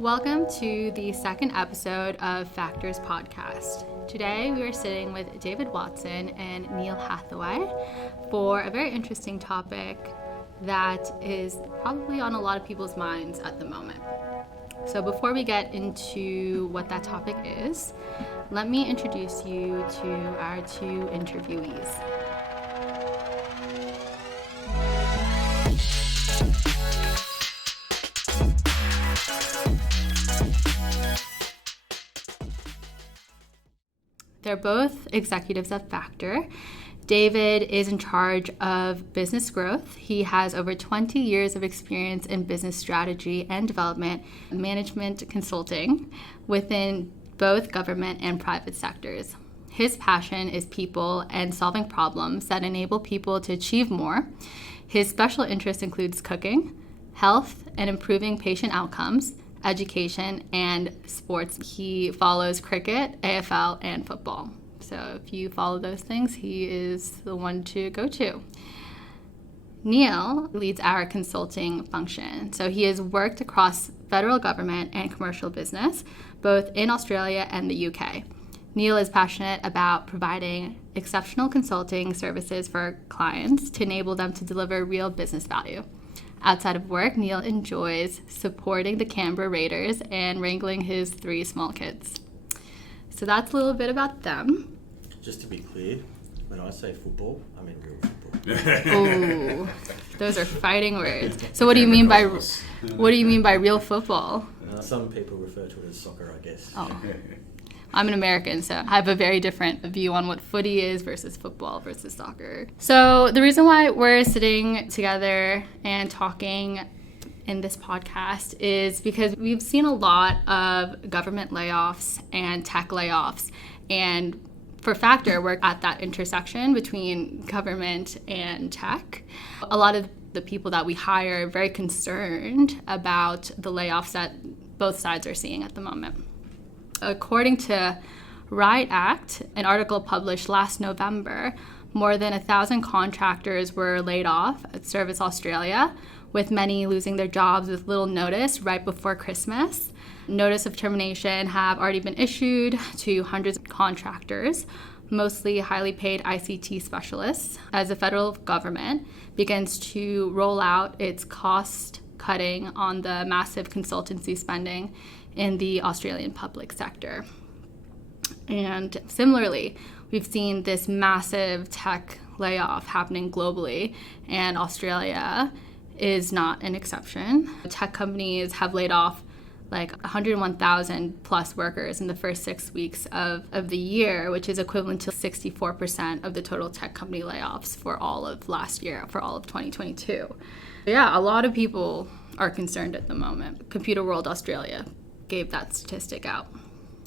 Welcome to the second episode of Factors Podcast. Today we are sitting with David Watson and Neil Hathway for a very interesting topic that is probably on a lot of people's minds at the moment. So before we get into what that topic is, let me introduce you to our two interviewees. They're both executives at Factor. David is in charge of business growth. He has over 20 years of experience in business strategy and development, management consulting within both government and private sectors. His passion is people and solving problems that enable people to achieve more. His special interest includes cooking, health, and improving patient outcomes, education, and sports. He follows cricket, AFL, and football. So if you follow those things, he is the one to go to. Neil leads our consulting function. So he has worked across federal government and commercial business, both in Australia and the UK. Neil is passionate about providing exceptional consulting services for clients to enable them to deliver real business value. Outside of work, Neil enjoys supporting the Canberra Raiders and wrangling his 3 small kids. So that's a little bit about them. Just to be clear, when I say football, I mean real football. Ooh, those are fighting words. So what do you mean by real football? Some people refer to it as soccer, I guess. Oh. I'm an American, so I have a very different view on what footy is versus football versus soccer. So the reason why we're sitting together and talking in this podcast is because we've seen a lot of government layoffs and tech layoffs. And for Factor, we're at that intersection between government and tech. A lot of the people that we hire are very concerned about the layoffs that both sides are seeing at the moment. According to Riot Act, an article published last November, more than 1,000 contractors were laid off at Service Australia, with many losing their jobs with little notice right before Christmas. Notice of termination have already been issued to hundreds of contractors, mostly highly paid ICT specialists, as the federal government begins to roll out its cost cutting on the massive consultancy spending in the Australian public sector. And similarly, we've seen this massive tech layoff happening globally, and Australia is not an exception. Tech companies have laid off like 101,000 plus workers in the first 6 weeks of the year, which is equivalent to 64% of the total tech company layoffs for all of last year, for all of 2022. Yeah, a lot of people are concerned at the moment. Computer World Australia gave that statistic out.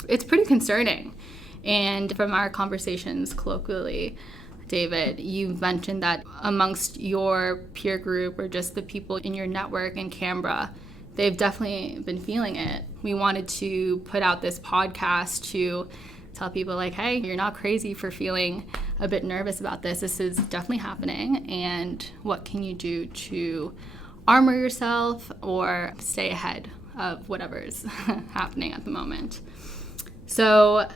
It's pretty concerning. And from our conversations colloquially, David, you mentioned that amongst your peer group or just the people in your network in Canberra, they've definitely been feeling it. We wanted to put out this podcast to tell people like, hey, you're not crazy for feeling a bit nervous about this. This is definitely happening. And what can you do to armor yourself or stay ahead of whatever's happening at the moment? So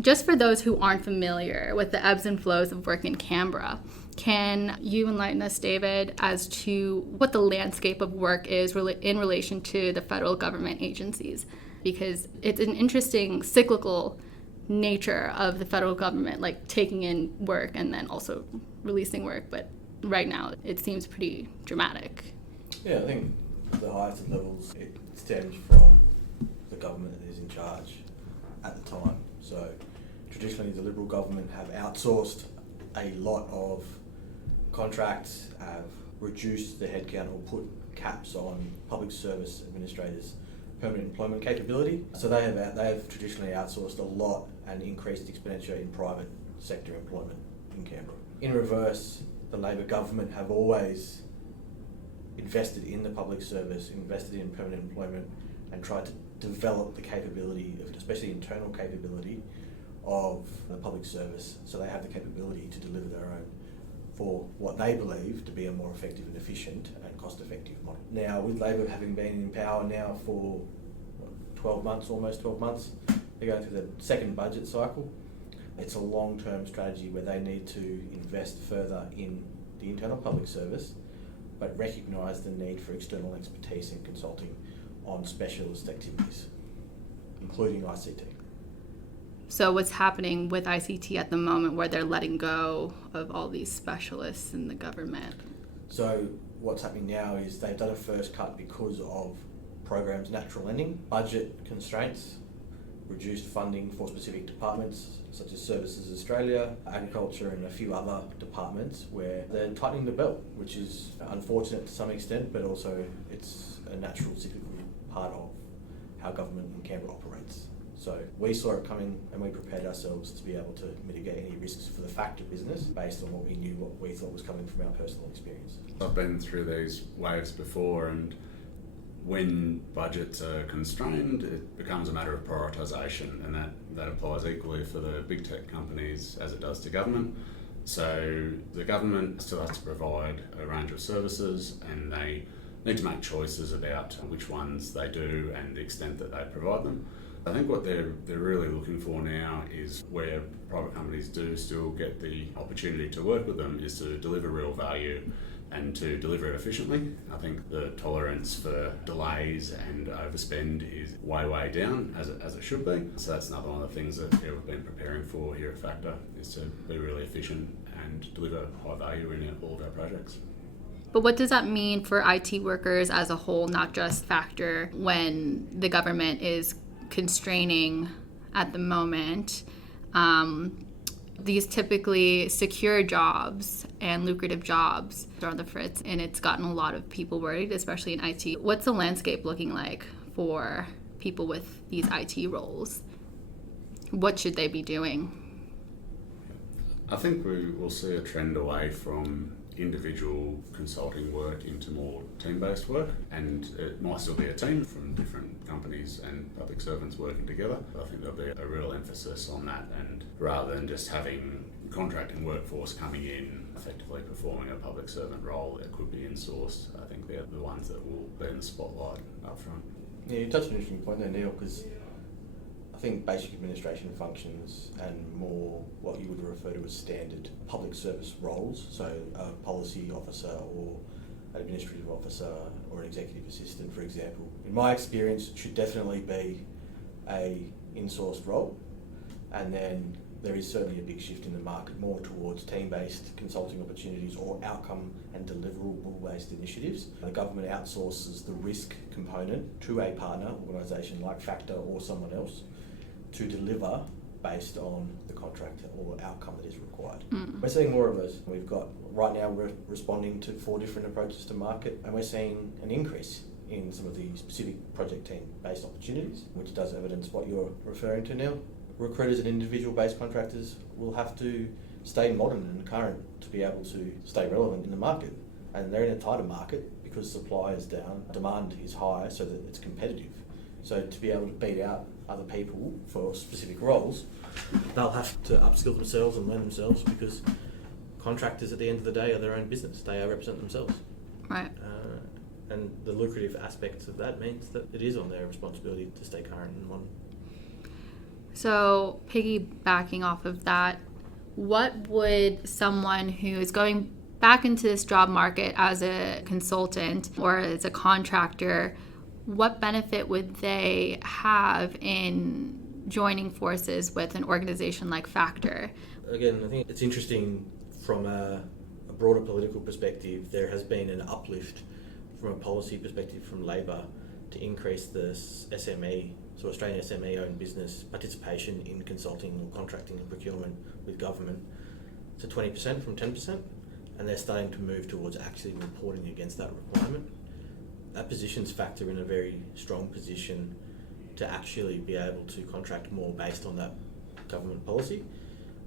just for those who aren't familiar with the ebbs and flows of work in Canberra, can you enlighten us, David, as to what the landscape of work is in relation to the federal government agencies? Because it's an interesting cyclical nature of the federal government, like taking in work and then also releasing work. But right now, it seems pretty dramatic. Yeah, I think the highest of levels, it stems from the government that is in charge at the time. So traditionally the Liberal government have outsourced a lot of contracts, have reduced the headcount or put caps on public service administrators' permanent employment capability. So they have traditionally outsourced a lot and increased expenditure in private sector employment in Canberra. In reverse, the Labor government have always invested in the public service, invested in permanent employment, and tried to develop the capability, especially internal capability, of the public service, so they have the capability to deliver their own for what they believe to be a more effective and efficient and cost-effective model. Now, with Labor having been in power now for 12 months, almost 12 months. They're going through the second budget cycle. It's a long-term strategy where they need to invest further in the internal public service, but recognise the need for external expertise and consulting on specialist activities, including ICT. So what's happening with ICT at the moment where they're letting go of all these specialists in the government? So what's happening now is they've done a first cut because of programs natural ending, budget constraints, reduced funding for specific departments such as Services Australia, Agriculture and a few other departments where they're tightening the belt, which is unfortunate to some extent, but also it's a natural cyclical part of how government in Canberra operates. So we saw it coming and we prepared ourselves to be able to mitigate any risks for the factor business based on what we knew, what we thought was coming from our personal experience. I've been through these waves before, and when budgets are constrained, it becomes a matter of prioritisation, and that applies equally for the big tech companies as it does to government. So the government still has to provide a range of services, and they need to make choices about which ones they do and the extent that they provide them. I think what they're really looking for now is where private companies do still get the opportunity to work with them is to deliver real value and to deliver it efficiently. I think the tolerance for delays and overspend is way down as it should be. So that's another one of the things that we've been preparing for here at Factor, is to be really efficient and deliver high value in all of our projects. But what does that mean for IT workers as a whole, not just Factor, when the government is constraining at the moment these typically secure jobs and lucrative jobs are on the fritz, and it's gotten a lot of people worried, especially in IT. What's the landscape looking like for people with these IT roles? What should they be doing? I think we will see a trend away from individual consulting work into more team-based work, and it might still be a team from different companies and public servants working together. I think there'll be a real emphasis on that, and rather than just having contracting workforce coming in effectively performing a public servant role that could be insourced, I think they're the ones that will be in the spotlight up front. Yeah, you touched on an interesting point there, Neil, because I think basic administration functions and more what you would refer to as standard public service roles, so a policy officer or an administrative officer or an executive assistant, for example, in my experience, should definitely be a in-sourced role. And then there is certainly a big shift in the market more towards team-based consulting opportunities or outcome and deliverable-based initiatives. The government outsources the risk component to a partner organisation like Factor or someone else to deliver based on the contract or outcome that is required. We're seeing more of those. Right now we're responding to 4 different approaches to market, and we're seeing an increase in some of the specific project team-based opportunities, which does evidence what you're referring to now. Recruiters and individual-based contractors will have to stay modern and current to be able to stay relevant in the market. And they're in a tighter market because supply is down, demand is high, so that it's competitive. So to be able to beat out other people for specific roles, they'll have to upskill themselves and learn themselves, because contractors at the end of the day are their own business. They represent themselves. Right. And the lucrative aspects of that means that it is on their responsibility to stay current and modern. So piggybacking off of that, what would someone who is going back into this job market as a consultant or as a contractor, what benefit would they have in joining forces with an organization like Factor? Again, I think it's interesting from a broader political perspective. There has been an uplift from a policy perspective from Labor to increase the SME, so Australian SME-owned business participation in consulting or contracting and procurement with government to 20% from 10%, and they're starting to move towards actually reporting against that requirement. That positions Factor in a very strong position to actually be able to contract more based on that government policy.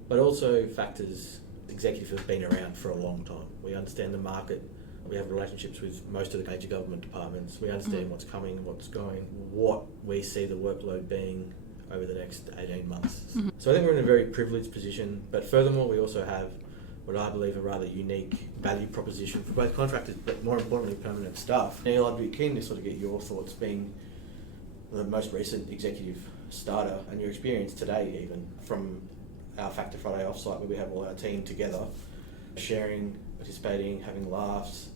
But also Factor's executives have been around for a long time. We understand the market. We have relationships with most of the major government departments. We understand what's coming, what's going, what we see the workload being over the next 18 months. So I think we're in a very privileged position, but furthermore we also have what I believe a rather unique value proposition for both contractors, but more importantly permanent staff. Neil, I'd be keen to sort of get your thoughts, being the most recent executive starter and your experience today, even from our Factor Friday offsite where we have all our team together, sharing, participating, having laughs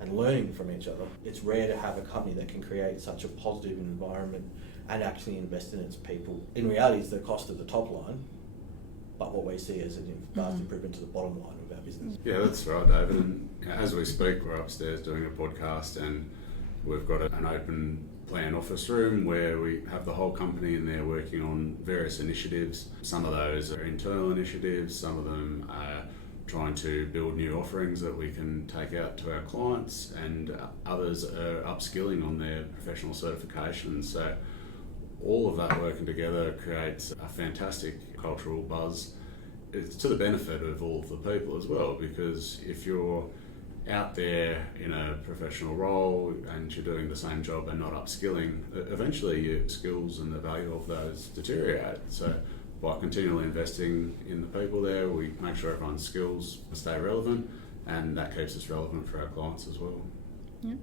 and learning from each other. It's rare to have a company that can create such a positive environment and actually invest in its people. In reality, it's the cost of the top line, but what we see as a vast improvement to the bottom line of our business. Yeah, that's right, David. And as we speak, we're upstairs doing a podcast, and we've got an open plan office room where we have the whole company in there working on various initiatives. Some of those are internal initiatives, some of them are trying to build new offerings that we can take out to our clients, and others are upskilling on their professional certifications. So all of that working together creates a fantastic cultural buzz. It's to the benefit of all of the people as well, because if you're out there in a professional role and you're doing the same job and not upskilling, eventually your skills and the value of those deteriorate. So by continually investing in the people there, we make sure everyone's skills stay relevant, and that keeps us relevant for our clients as well. Yeah.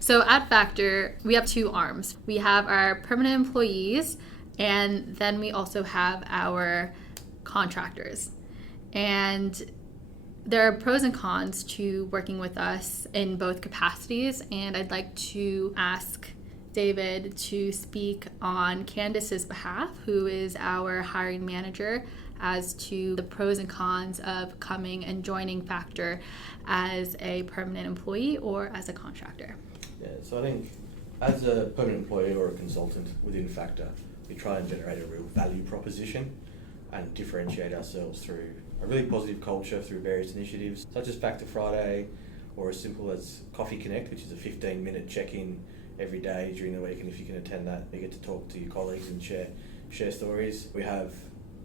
So at Factor, we have two arms. We have our permanent employees, and then we also have our contractors. And there are pros and cons to working with us in both capacities, and I'd like to ask David to speak on Candace's behalf, who is our hiring manager, as to the pros and cons of coming and joining Factor as a permanent employee or as a contractor. Yeah, so I think as a permanent employee or a consultant within Factor, we try and generate a real value proposition and differentiate ourselves through a really positive culture through various initiatives such as Factor Friday, or as simple as Coffee Connect, which is a 15-minute check-in every day during the week, and if you can attend that, you get to talk to your colleagues and share stories. We have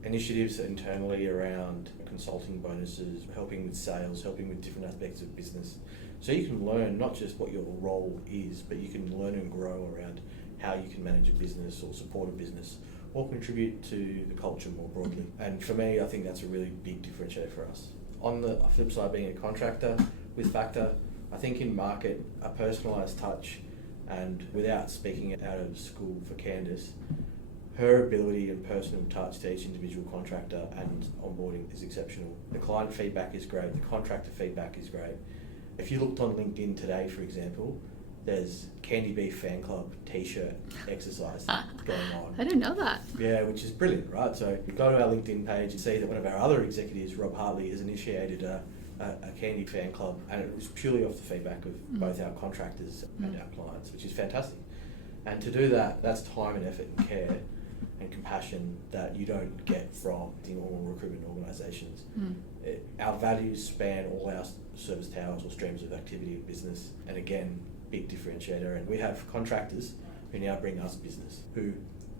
initiatives internally around consulting bonuses, helping with sales, helping with different aspects of business. So you can learn not just what your role is, but you can learn and grow around how you can manage a business or support a business or contribute to the culture more broadly. And for me, I think that's a really big differentiator for us. On the flip side, being a contractor with Factor, I think in market, a personalised touch, and without speaking out of school for Candace, her ability and personal touch to each individual contractor and onboarding is exceptional. The client feedback is great, the contractor feedback is great. If you looked on LinkedIn today, for example, there's Candy Bee Fan Club t-shirt exercise going on. I didn't know that. Yeah, which is brilliant, right? So you go to our LinkedIn page and see that one of our other executives, Rob Hartley, has initiated a Candy Fan Club, and it was purely off the feedback of both our contractors and our clients, which is fantastic. And to do that, that's time and effort and care and compassion that you don't get from the normal recruitment organisations. Our values span all our service towers or streams of activity of business, and again, big differentiator. And we have contractors who now bring us business, who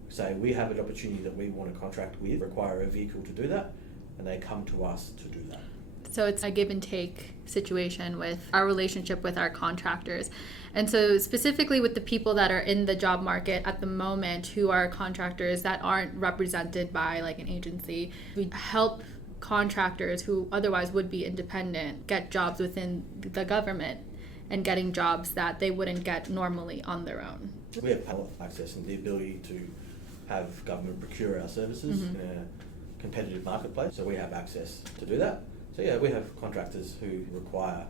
say we have an opportunity that we want to contract with, require a vehicle to do that, and they come to us to do that. So it's a give and take situation with our relationship with our contractors. And so specifically with the people that are in the job market at the moment who are contractors that aren't represented by like an agency, we help contractors who otherwise would be independent get jobs within the government and getting jobs that they wouldn't get normally on their own. We have panel access and the ability to have government procure our services in a competitive marketplace, so we have access to do that. So yeah, we have contractors who require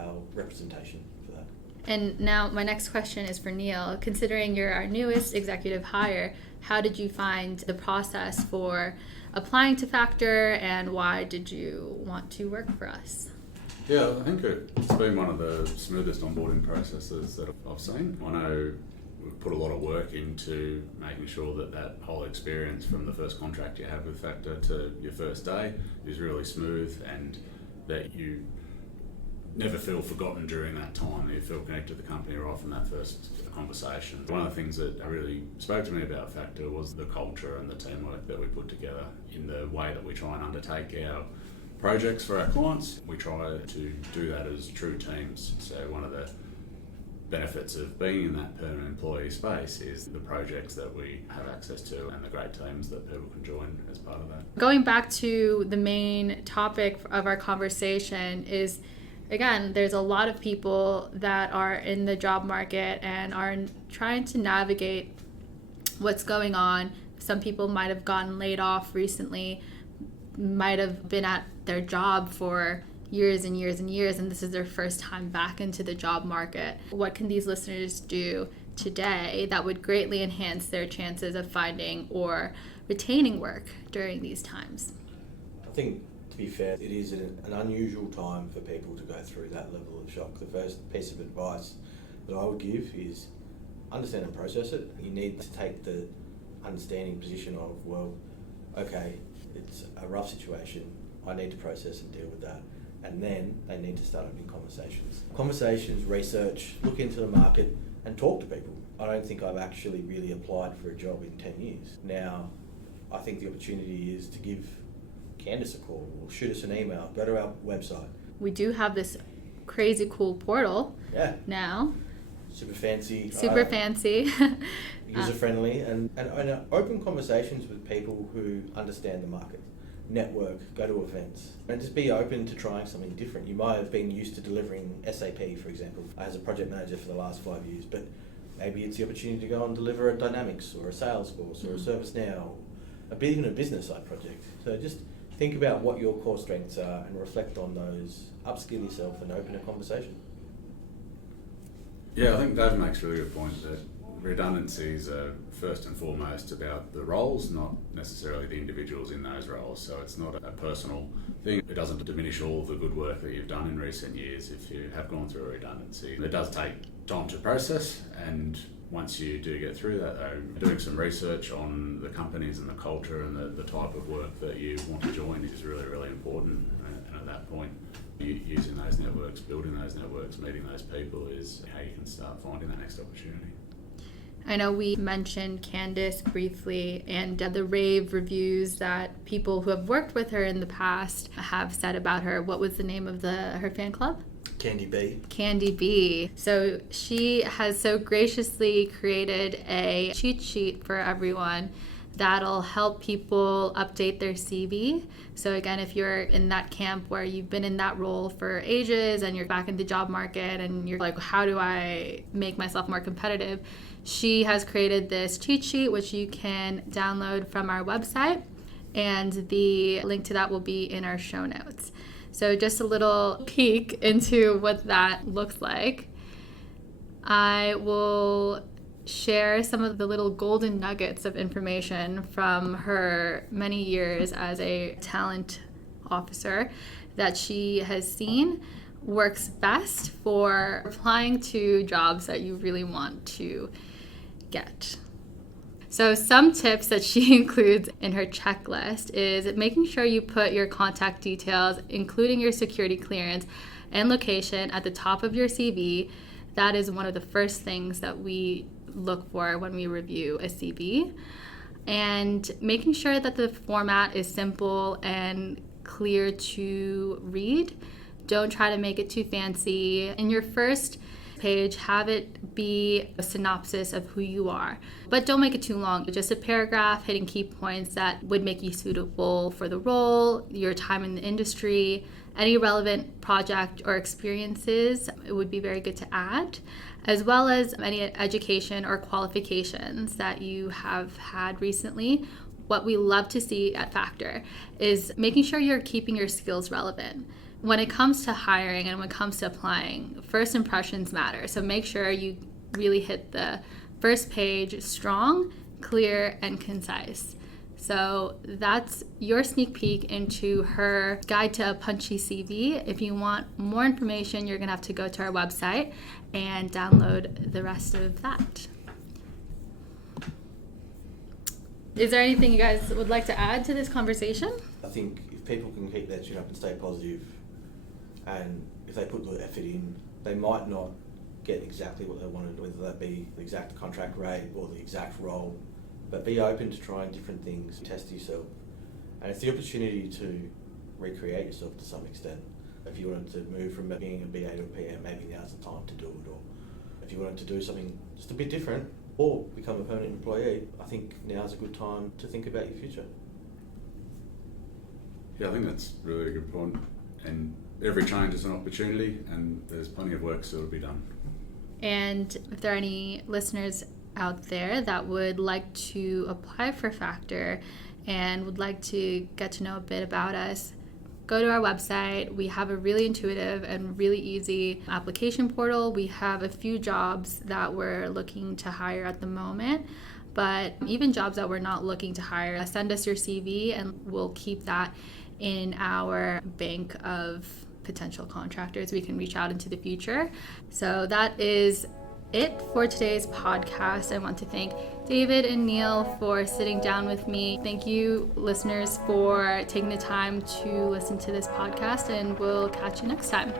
our representation for that. And now my next question is for Neil. Considering you're our newest executive hire, how did you find the process for applying to Factor, and why did you want to work for us? Yeah, I think it's been one of the smoothest onboarding processes that I've seen. I know we've put a lot of work into making sure that that whole experience from the first contract you have with Factor to your first day is really smooth, and that you never feel forgotten during that time. You feel connected to the company right from that first conversation. One of the things that really spoke to me about Factor was the culture and the teamwork that we put together in the way that we try and undertake our projects for our clients. We try to do that as true teams. So one of the benefits of being in that permanent employee space is the projects that we have access to and the great teams that people can join as part of that. Going back to the main topic of our conversation is, again, there's a lot of people that are in the job market and are trying to navigate what's going on. Some people might have gotten laid off recently, might have been at their job for years and years and years, and this is their first time back into the job market. What can these listeners do today that would greatly enhance their chances of finding or retaining work during these times? I think, to be fair, it is an unusual time for people to go through that level of shock. The first piece of advice that I would give is understand and process it. You need to take the understanding position of, well, okay, it's a rough situation, I need to process and deal with that. And then they need to start having conversations, research, look into the market and talk to people. I don't think I've actually really applied for a job in 10 years. Now, I think the opportunity is to give Candice a call or shoot us an email, go to our website. We do have this crazy cool portal now. Super fancy. Fancy. User-friendly and open conversations with people who understand the market. Network, go to events, and just be open to trying something different. You might have been used to delivering SAP, for example, as a project manager for the last 5 years, but maybe it's the opportunity to go and deliver a Dynamics or a Salesforce or a ServiceNow, even a business side project. So just think about what your core strengths are and reflect on those, upskill yourself and open a conversation. Yeah, I think Dave makes a really good point that redundancies are first and foremost about the roles, not necessarily the individuals in those roles. So it's not a personal thing. It doesn't diminish all the good work that you've done in recent years if you have gone through a redundancy. It does take time to process, and once you do get through that, though, doing some research on the companies and the culture and the type of work that you want to join is really, really important. And at that point, using those networks, building those networks, meeting those people is how you can start finding that next opportunity. I know we mentioned Candice briefly and the rave reviews that people who have worked with her in the past have said about her. What was the name of her fan club? Candy B. Candy B. So she has so graciously created a cheat sheet for everyone that'll help people update their CV. So again, if you're in that camp where you've been in that role for ages and you're back in the job market and you're like, how do I make myself more competitive? She has created this cheat sheet, which you can download from our website, and the link to that will be in our show notes. So just a little peek into what that looks like. I will share some of the little golden nuggets of information from her many years as a talent officer that she has seen works best for applying to jobs that you really want to get. So some tips that she includes in her checklist is making sure you put your contact details, including your security clearance and location, at the top of your CV. That is one of the first things that we look for when we review a CV. And making sure that the format is simple and clear to read. Don't try to make it too fancy. In your first page, have it be a synopsis of who you are, but don't make it too long. Just a paragraph hitting key points that would make you suitable for the role, your time in the industry, any relevant project or experiences. It would be very good to add, as well as any education or qualifications that you have had recently. What we love to see at Factor is making sure you're keeping your skills relevant. When it comes to hiring and when it comes to applying, first impressions matter. So make sure you really hit the first page strong, clear, and concise. So that's your sneak peek into her guide to a punchy CV. If you want more information, you're going to have to go to our website and download the rest of that. Is there anything you guys would like to add to this conversation? I think if people can keep their chin up and stay positive, and if they put the effort in, they might not get exactly what they wanted, whether that be the exact contract rate or the exact role, but be open to trying different things, test yourself. And it's the opportunity to recreate yourself to some extent. If you wanted to move from being a BA to a PM, maybe now's the time to do it. Or if you wanted to do something just a bit different or become a permanent employee, I think now's a good time to think about your future. Yeah, I think that's really a good point. And every change is an opportunity, and there's plenty of work still to be done. And if there are any listeners out there that would like to apply for Factor and would like to get to know a bit about us, go to our website. We have a really intuitive and really easy application portal. We have a few jobs that we're looking to hire at the moment, but even jobs that we're not looking to hire, send us your CV and we'll keep that in our bank of potential contractors we can reach out into the future. So that is it for today's podcast. I want to thank David and Neil for sitting down with me. Thank you, listeners, for taking the time to listen to this podcast, and we'll catch you next time.